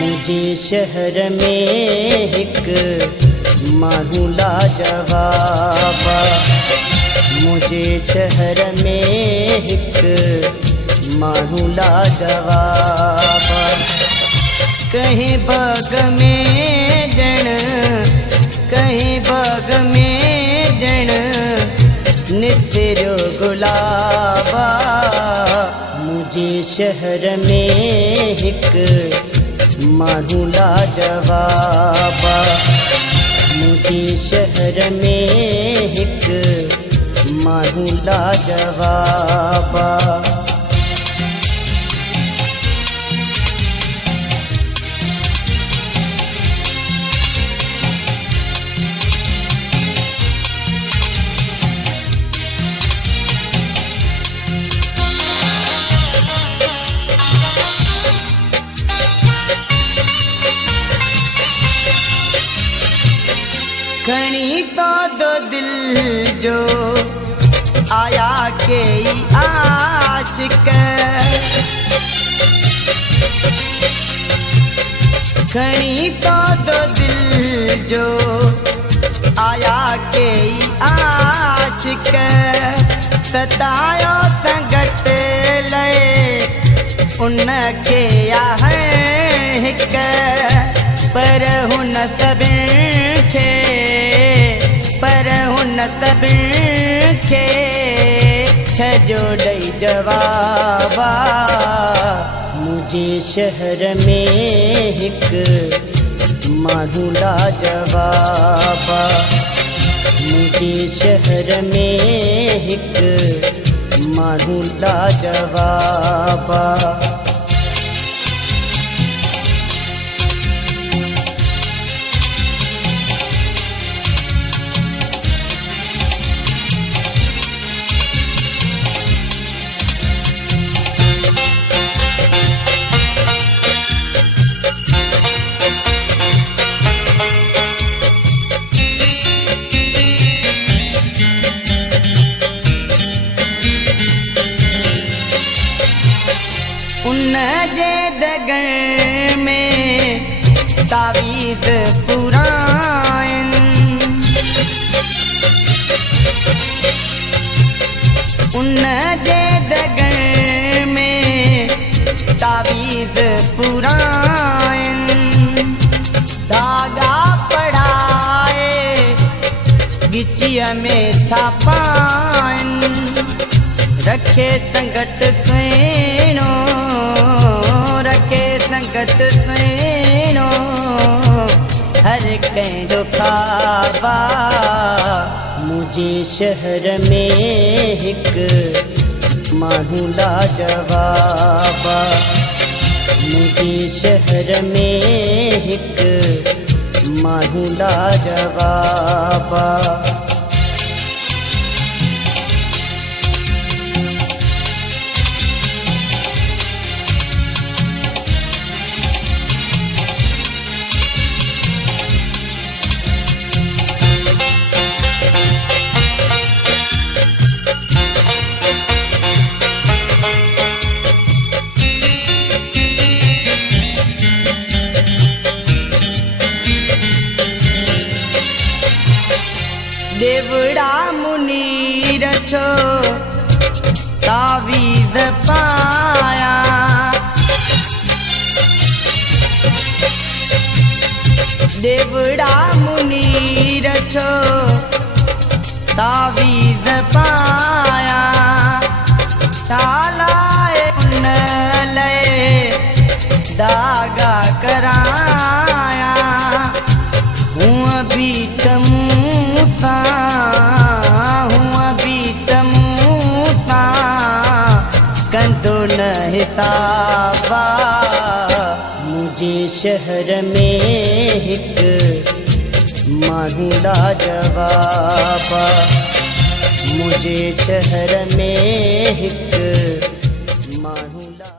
मुझे शहर में हिक माण्हू लाजवाब। मुझे शहर में हिक माण्हू लाजवाब। कहीं बाग में ॼण कहीं बाग में ॼण निसिरो गुलाबा। मुझे शहर में हिक माण्हू लाजवाब। मुझे शहर में हिक माण्हू लाजवाब। खणी सौदो दिल जो आया के आशिक। खणी सौदो दिल जो आया के आशिक। सतायो संगत लए उनखे आहे हिक। पर हुन सभिनि खे छॾियो ॾेई जवाबा। मुझे शहर में हिक माण्हू लाजवाब। मुझे शहर में हिक माण्हू लाजवाब। उन जे दगन में तावीज़ पुराइन। उन जे दगन में तावीज़ पुराइन। धागा पढ़ाए गिचिया में था पाइन। रखे संगत सुनो रखे संगत सुनो हर कंहिंजो ख्वाबा। मुझे शहर में हिक माण्हू लाजवाब। मुझे शहर में हिक माण्हू लाजवाब। देवड़ा मुनीर छो तावीज़ पाया। देवड़ा मुनीर छो तावीज़ पाया। छालाए उन लए दागा कराया। हुआ भी तमूसा हुआ भी तमूसा कंदो न हिसाबा। मुझे शहर में हिक माण्हू लाजवाब। मुझे शहर में हिक